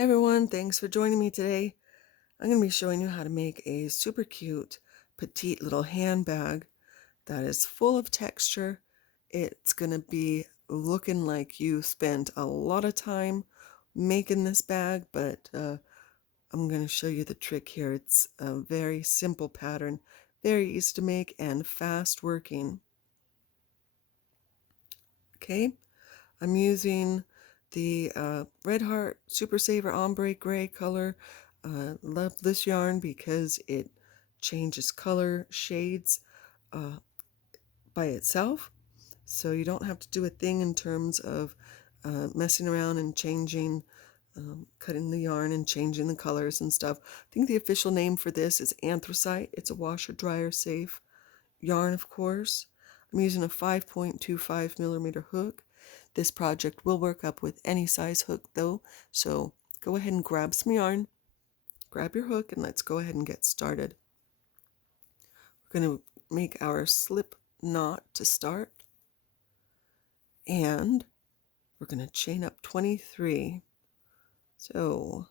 Hey everyone, thanks for joining me today. I'm going to be showing you how to make a super cute, petite little handbag that is full of texture. It's going to be looking like you spent a lot of time making this bag, but I'm going to show you the trick here. It's a very simple pattern, very easy to make and fast working. Okay, I'm using the Red Heart Super Saver Ombre Gray color. Love this yarn because it changes color shades uh, by itself. So you don't have to do a thing in terms of messing around and changing, cutting the yarn and changing the colors and stuff. I think the official name for this is anthracite. It's a washer dryer safe yarn, of course. I'm using a 5.25 millimeter hook. This project will work up with any size hook though, so go ahead and grab some yarn, grab your hook, and let's go ahead and get started. We're going to make our slip knot to start, and we're going to chain up 23. So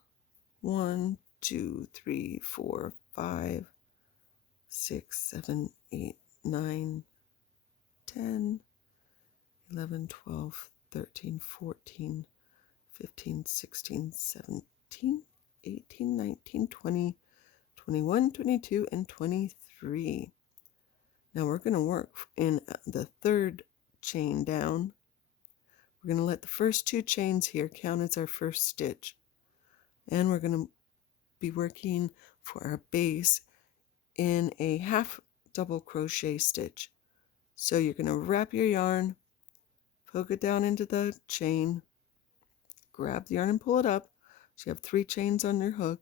1, 2, 3, 4, 5, 6, 7, 8, 9, 10, 11, 12, 13, 14, 15, 16, 17, 18, 19, 20, 21, 22, and 23. Now we're going to work in the third chain down. We're going to let the first two chains here count as our first stitch. And we're going to be working for our base in a half double crochet stitch. So you're going to wrap your yarn, poke it down into the chain, grab the yarn and pull it up. So you have 3 chains on your hook.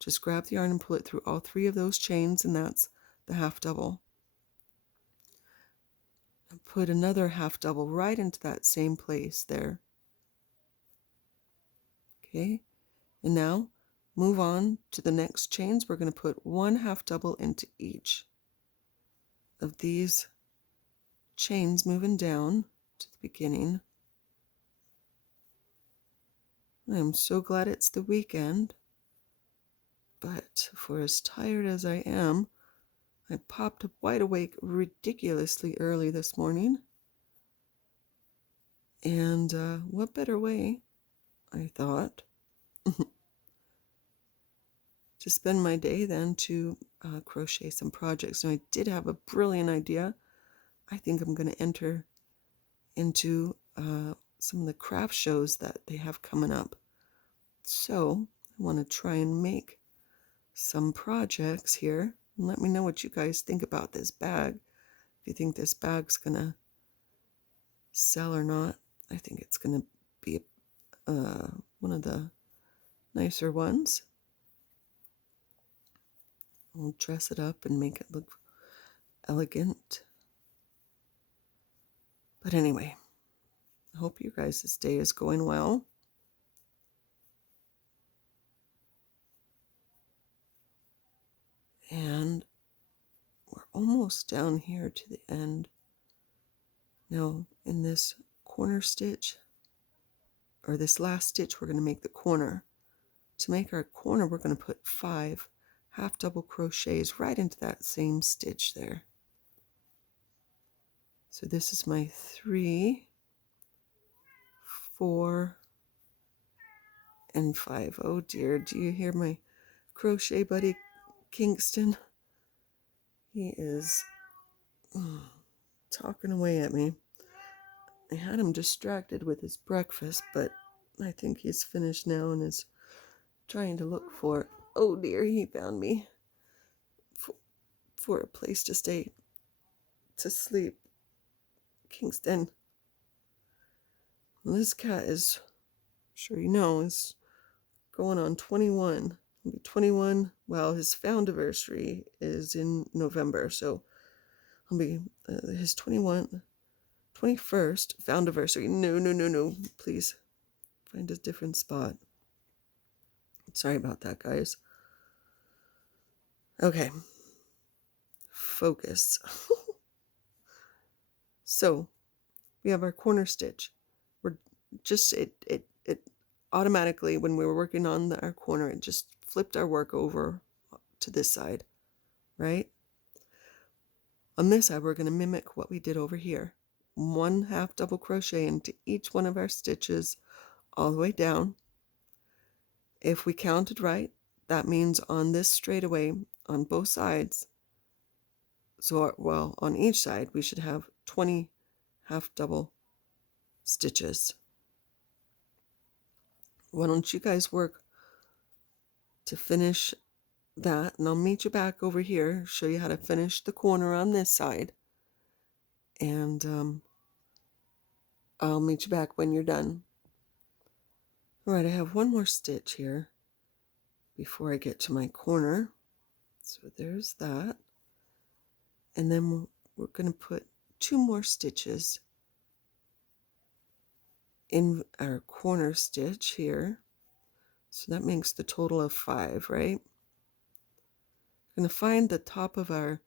Just grab the yarn and pull it through all 3 of those chains, and that's the half double. And put another half double right into that same place there. Okay, and now move on to the next chains. We're going to put 1 half double into each of these chains, moving down to the beginning. I am so glad it's the weekend, but for as tired as I am, I popped up wide awake ridiculously early this morning. And what better way, I thought, to spend my day than to crochet some projects. And I did have a brilliant idea. I think I'm going to enter into some of the craft shows that they have coming up. So I want to try and make some projects here. And let me know what you guys think about this bag. If you think this bag's going to sell or not. I think it's going to be one of the nicer ones. I'll dress it up and make it look elegant. But anyway, I hope you guys' day is going well. And we're almost down here to the end. Now, in this corner stitch, or this last stitch, we're going to make the corner. To make our corner, we're going to put 5 half double crochets right into that same stitch there. So this is my 3, 4, and 5. Oh dear, do you hear my crochet buddy Kingston? He is talking away at me. I had him distracted with his breakfast, but I think he's finished now and is trying to look for, oh dear, he found me, for a place to stay, to sleep. Kingston. Well, this cat is, I'm sure you know, is going on 21. He'll be 21. Well, his found anniversary is in November, so he'll be his 21st found anniversary. No. Please find a different spot. Sorry about that, guys. Okay. Focus. So we have our corner stitch. We're just it automatically, when we were working on our corner, it just flipped our work over to this side, right? On this side, we're going to mimic what we did over here. 1 half double crochet into each one of our stitches all the way down. If we counted right, that means on this straightaway on both sides, so well, on each side, we should have 20 half double stitches. Why don't you guys work to finish that, and I'll meet you back over here, show you how to finish the corner on this side, and I'll meet you back when you're done. All right, I have one more stitch here before I get to my corner. So there's that. And then we're going to put 2 more stitches in our corner stitch here. So that makes the total of 5, right? We're going to find the top of our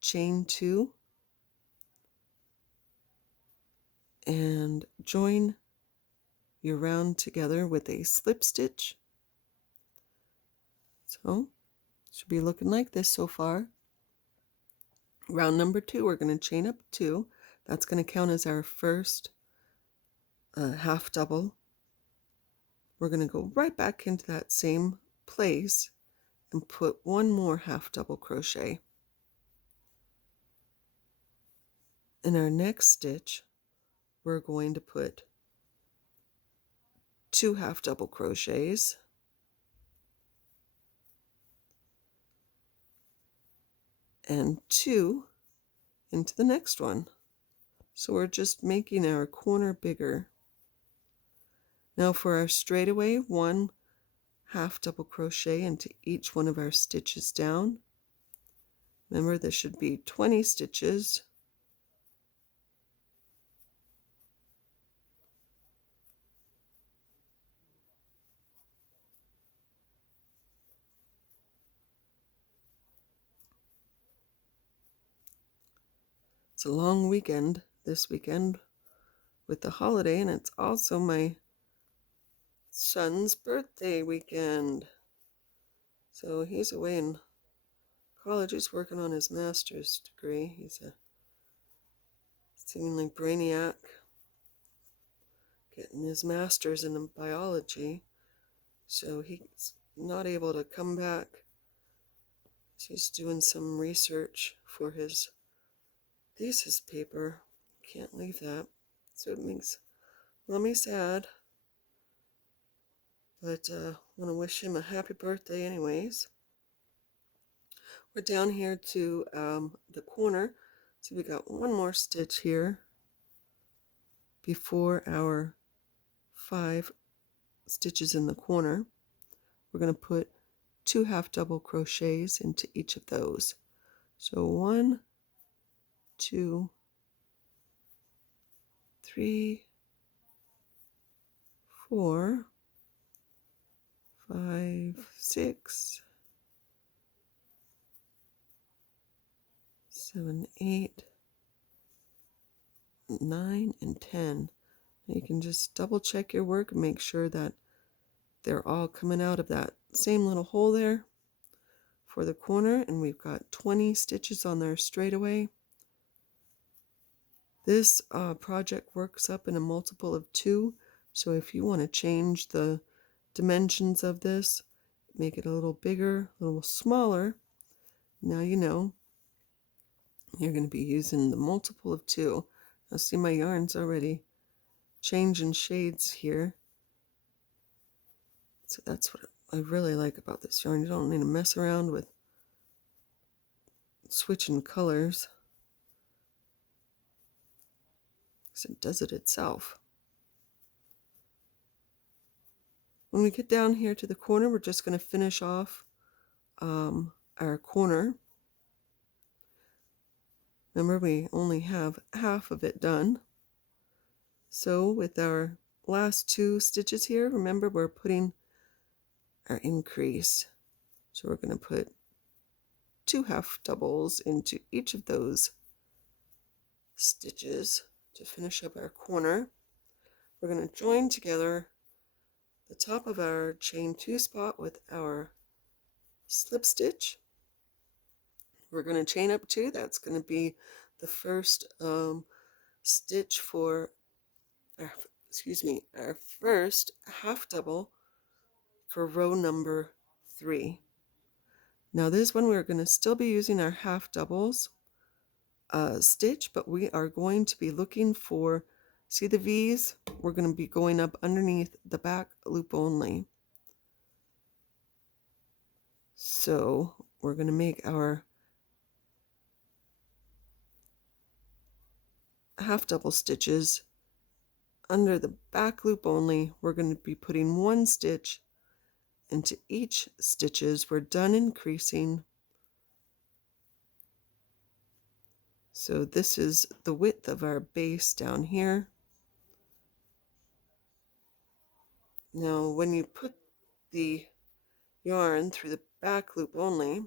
chain 2 and join your round together with a slip stitch. So should be looking like this so far. Round number 2, we're going to chain up 2. That's going to count as our first half double. We're going to go right back into that same place and put 1 more half double crochet. In our next stitch, we're going to put 2 half double crochets, and 2 into the next one. So we're just making our corner bigger. Now for our straightaway, 1 half double crochet into each one of our stitches down. Remember, there should be 20 stitches. It's a long weekend this weekend with the holiday, and it's also my son's birthday weekend. So he's away in college. He's working on his master's degree. He's a seemingly brainiac getting his master's in biology. So he's not able to come back. He's doing some research for his thesis paper. Can't leave that. So it makes Mommy sad. But I want to wish him a happy birthday anyways. We're down here to the corner. So we got 1 more stitch here before our 5 stitches in the corner. We're going to put 2 half double crochets into each of those. So 1, 2, 3, 4, 5, 6, 7, 8, 9, and 10. You can just double check your work and make sure that they're all coming out of that same little hole there for the corner, and we've got 20 stitches on there straight away. This project works up in a multiple of 2, so if you want to change the dimensions of this, make it a little bigger, a little smaller, now you know you're going to be using the multiple of 2. Now see, my yarn's already changing shades here. So that's what I really like about this yarn. You don't need to mess around with switching colors, because it does it itself. When we get down here to the corner, we're just going to finish off our corner. Remember, we only have half of it done. So with our last 2 stitches here, remember, we're putting our increase. So we're going to put 2 half doubles into each of those stitches to finish up our corner. We're going to join together the top of our chain 2 spot with our slip stitch. We're going to chain up 2. That's going to be the first stitch for our, our first half double for row number 3. Now this one we're going to still be using our half doubles stitch, but we are going to be looking for, see the V's? We're going to be going up underneath the back loop only. So we're going to make our half double stitches under the back loop only. We're going to be putting 1 stitch into each stitches. We're done increasing. So this is the width of our base down here. Now when you put the yarn through the back loop only,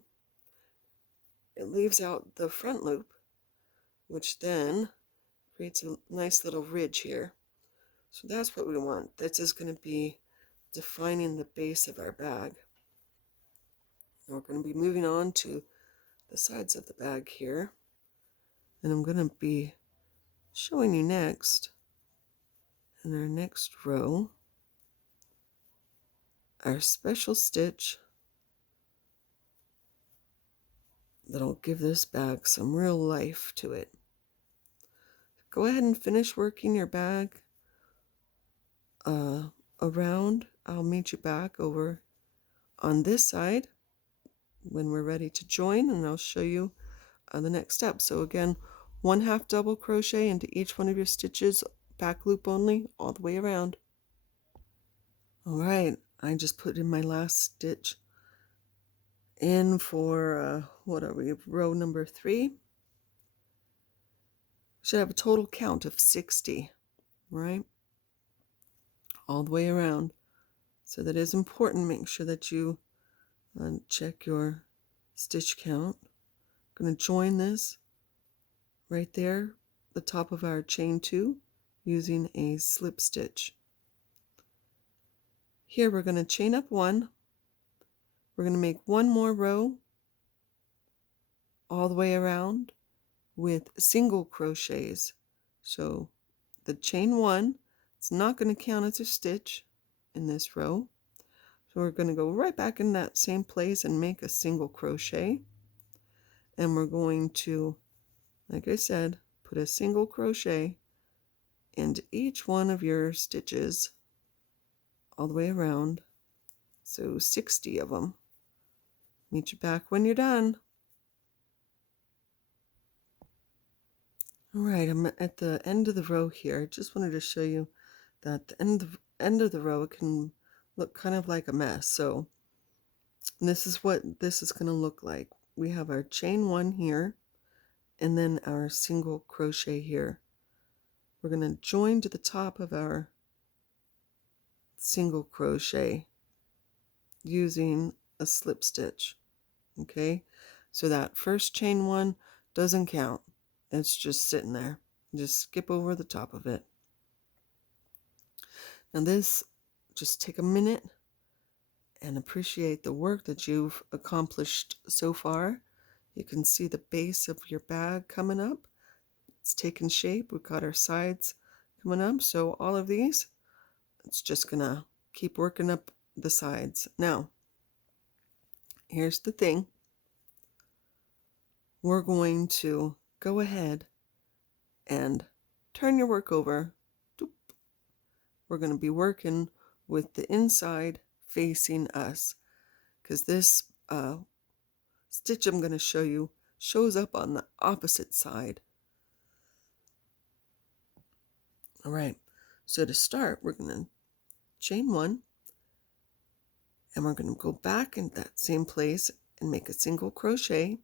it leaves out the front loop, which then creates a nice little ridge here. So that's what we want. This is going to be defining the base of our bag. Now we're going to be moving on to the sides of the bag here. And I'm going to be showing you next, in our next row, our special stitch that'll give this bag some real life to it. Go ahead and finish working your bag around. I'll meet you back over on this side when we're ready to join, and I'll show you the next step. So again, 1 half double crochet into each one of your stitches, back loop only, all the way around. All right, I just put in my last stitch in for what are we, row number 3. We should have a total count of 60, right, all the way around. So that is important. Make sure that you check your stitch count. I'm going to join this right there, the top of our chain 2, using a slip stitch. Here we're going to chain up 1. We're going to make 1 more row all the way around with single crochets. So the chain 1, it's not going to count as a stitch in this row. So we're going to go right back in that same place and make a single crochet. And we're going to, like I said, put a single crochet into each one of your stitches all the way around. So 60 of them. Meet you back when you're done. All right, I'm at the end of the row here. Just wanted to show you that the end of the row can look kind of like a mess. So this is what this is going to look like. We have our chain 1 here, and then our single crochet here. We're going to join to the top of our single crochet using a slip stitch. Okay, so that first chain 1 doesn't count. It's just sitting there. Just skip over the top of it. Now this, just take a minute and appreciate the work that you've accomplished so far. You can see the base of your bag coming up. It's taken shape. We've got our sides coming up. So all of these, it's just gonna keep working up the sides. Now, here's the thing. We're going to go ahead and turn your work over. We're going to be working with the inside facing us, because this stitch I'm going to show you shows up on the opposite side. All right, so to start, we're going to chain 1, and we're going to go back in that same place and make a single crochet.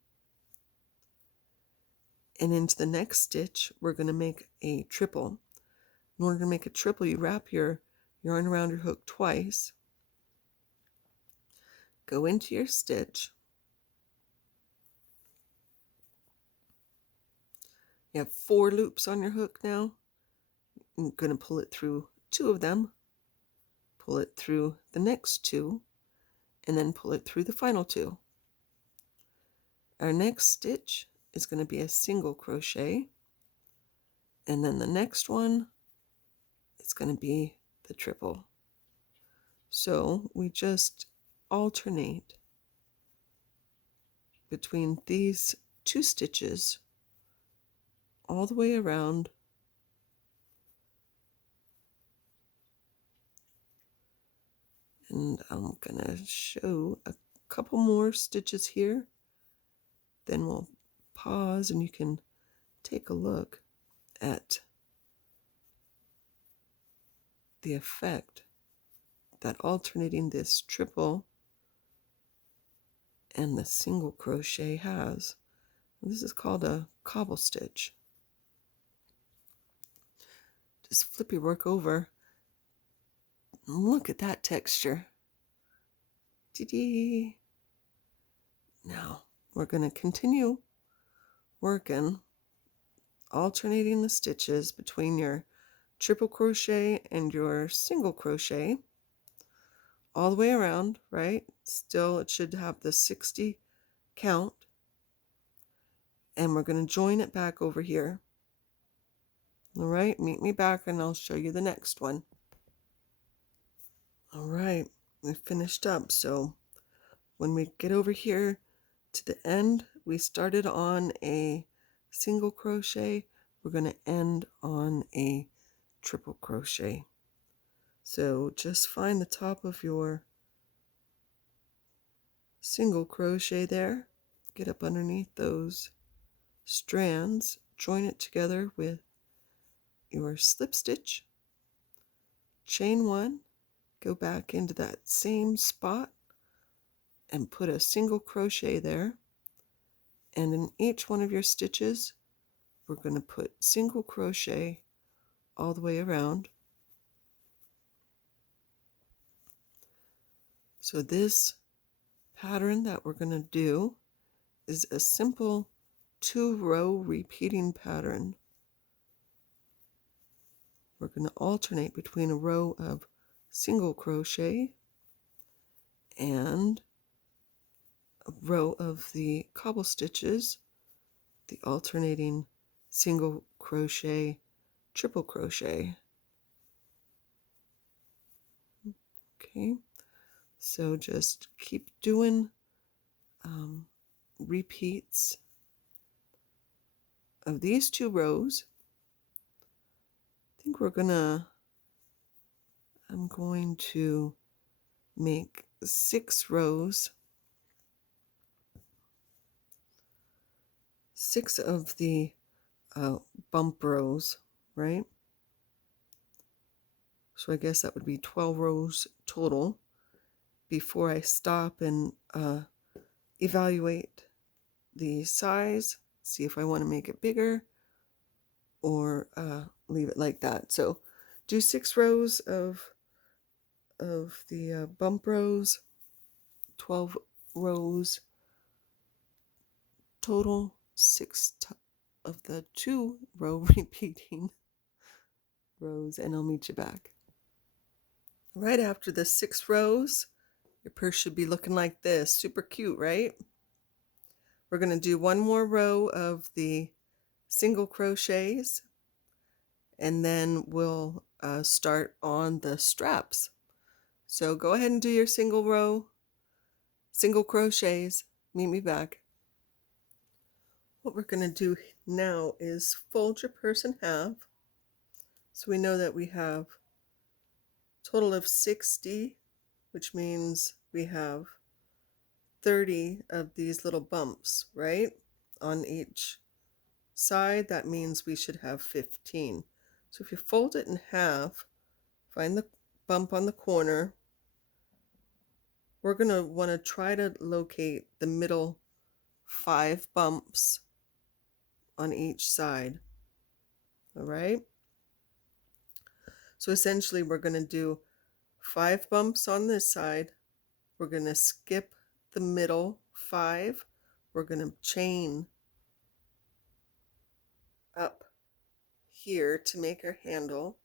And into the next stitch, we're going to make a triple. In order to make a triple, you wrap your yarn around your hook twice. Go into your stitch. You have 4 loops on your hook now. I'm going to pull it through 2 of them. pull it through the next two, and then pull it through the final two. Our next stitch is going to be a single crochet, and then the next one is going to be the triple. So we just alternate between these two stitches all the way around, and I'm gonna show a couple more stitches here, then we'll pause and you can take a look at the effect that alternating this triple and the single crochet has. This is called a cobble stitch. Just flip your work over. Look at that texture. Dee-dee. Now we're going to continue working, alternating the stitches between your triple crochet and your single crochet all the way around, right? Still, it should have the 60 count. And we're going to join it back over here. All right, meet me back and I'll show you the next one. All right, we finished up. So when we get over here to the end, we started on a single crochet. We're going to end on a triple crochet. So just find the top of your single crochet there, get up underneath those strands, join it together with your slip stitch, chain one, go back into that same spot and put a single crochet there, and in each one of your stitches we're going to put single crochet all the way around. So this pattern that we're going to do is a simple 2-row repeating pattern. We're going to alternate between a row of single crochet and a row of the cobble stitches, the alternating single crochet, triple crochet. Okay, so just keep doing repeats of these 2 rows. I think I'm going to make 6 rows, 6 of the bump rows, right? So I guess that would be 12 rows total before I stop and evaluate the size, see if I want to make it bigger or leave it like that. So do 6 rows of the bump rows, 12 rows total, 6 of the 2-row repeating rows, and I'll meet you back. Right after the 6 rows, your purse should be looking like this. Super cute, right? We're going to do 1 more row of the single crochets, and then we'll start on the straps. So go ahead and do your single crochets. Meet me back. What we're going to do now is fold your purse in half. So we know that we have a total of 60, which means we have 30 of these little bumps, right? On each side, that means we should have 15. So if you fold it in half, find the bump on the corner. We're going to want to try to locate the middle 5 bumps on each side. All right? So essentially we're going to do 5 bumps on this side. We're going to skip the middle 5. We're going to chain up here to make our handle.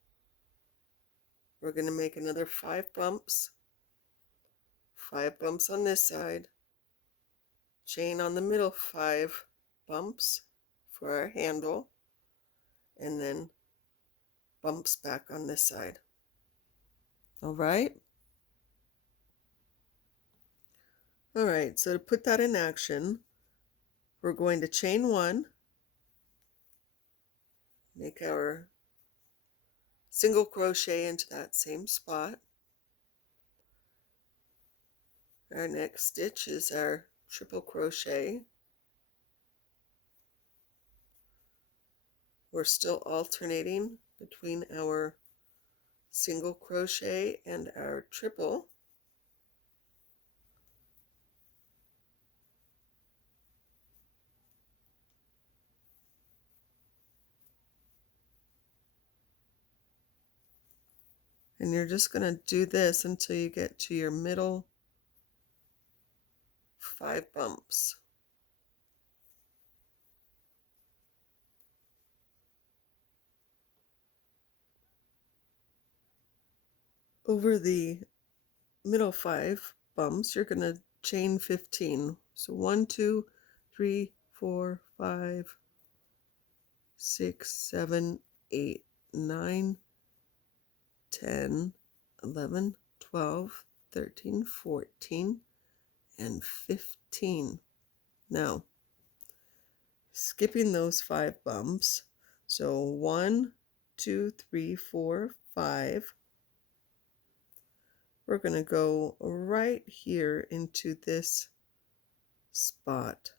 We're going to make another 5 bumps. 5 bumps on this side. Chain on the middle 5 bumps for our handle, and then bumps back on this side. All right? All right, so to put that in action, we're going to chain 1, make our single crochet into that same spot. Our next stitch is our triple crochet. We're still alternating between our single crochet and our triple. And you're just going to do this until you get to your middle 5 bumps. Over the middle 5 bumps, you're going to chain 15. So 1, 2, 3, 4, 5, 6, 7, 8, 9, 10, 11, 12, 13, 14, and 15. Now, skipping those 5 bumps, so 1, 2, 3, 4, 5, we're going to go right here into this spot.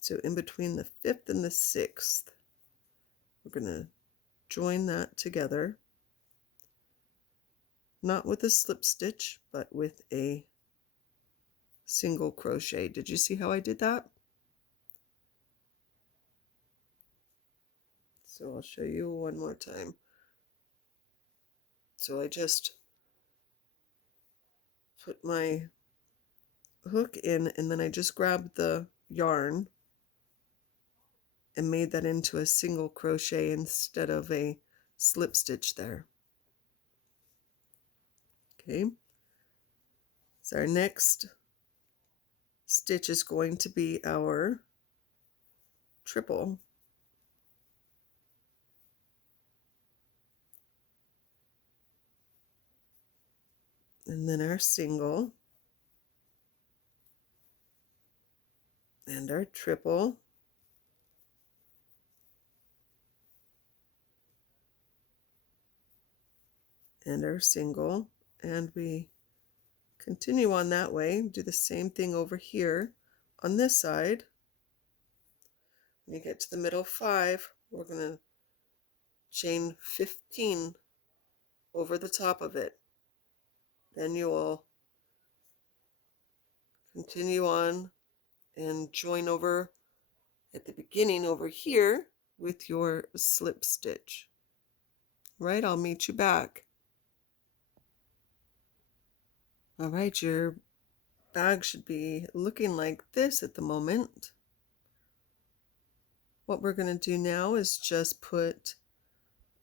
So in between the 5th and the 6th, we're going to join that together, not with a slip stitch, but with a single crochet. Did you see how I did that? So I'll show you one more time. So I just put my hook in, and then I just grabbed the yarn and made that into a single crochet instead of a slip stitch there. Okay, so our next stitch is going to be our triple. And then our single, and our triple, and our single, and we continue on that way. Do the same thing over here on this side. When you get to the middle 5, we're going to chain 15 over the top of it. Then you will continue on and join over at the beginning over here with your slip stitch. Right, I'll meet you back. All right, your bag should be looking like this at the moment. What we're going to do now is just put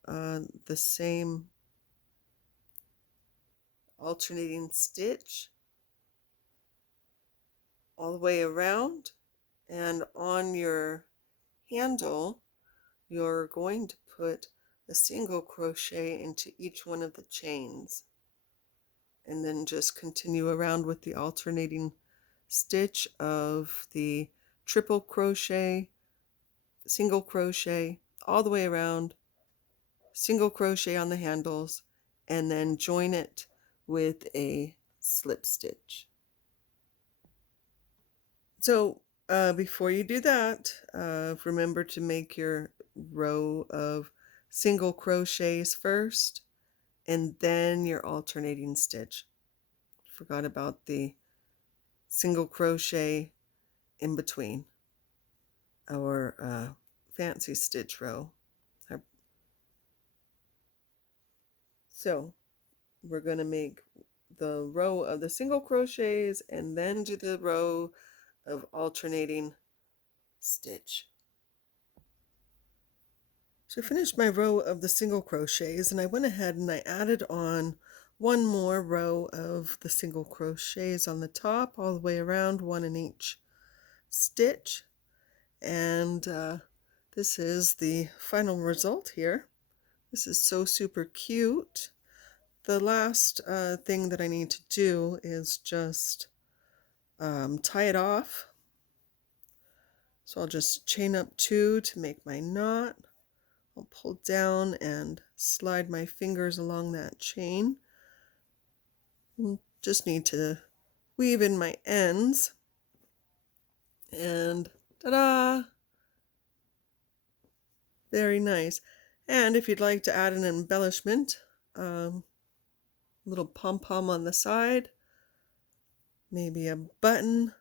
the same alternating stitch all the way around, and on your handle you're going to put a single crochet into each one of the chains, and then just continue around with the alternating stitch of the triple crochet, single crochet, all the way around, single crochet on the handles, and then join it with a slip stitch. So before you do that, remember to make your row of single crochets first, and then your alternating stitch. Forgot about the single crochet in between our fancy stitch row. So we're going to make the row of the single crochets and then do the row of alternating stitch. So I finished my row of the single crochets, and I went ahead and I added on one more row of the single crochets on the top, all the way around, one in each stitch. And this is the final result here. This is so super cute. The last thing that I need to do is just tie it off. So I'll just chain up 2 to make my knot. I'll pull down and slide my fingers along that chain. Just need to weave in my ends. And ta-da! Very nice. And if you'd like to add an embellishment, little pom-pom on the side, maybe a button.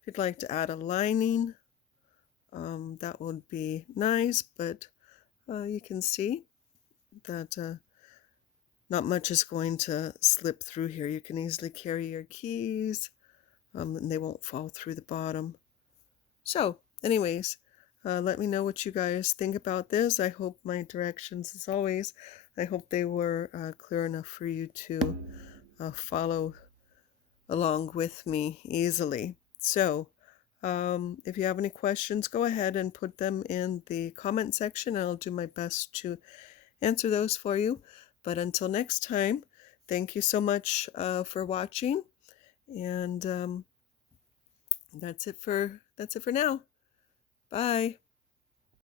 If you'd like to add a lining, that would be nice, but you can see that not much is going to slip through here. You can easily carry your keys, and they won't fall through the bottom. So anyways, let me know what you guys think about this. I hope my directions, as always, I hope they were clear enough for you to follow along with me easily. So if you have any questions, go ahead and put them in the comment section, and I'll do my best to answer those for you. But until next time, thank you so much for watching, and that's it for now. Bye.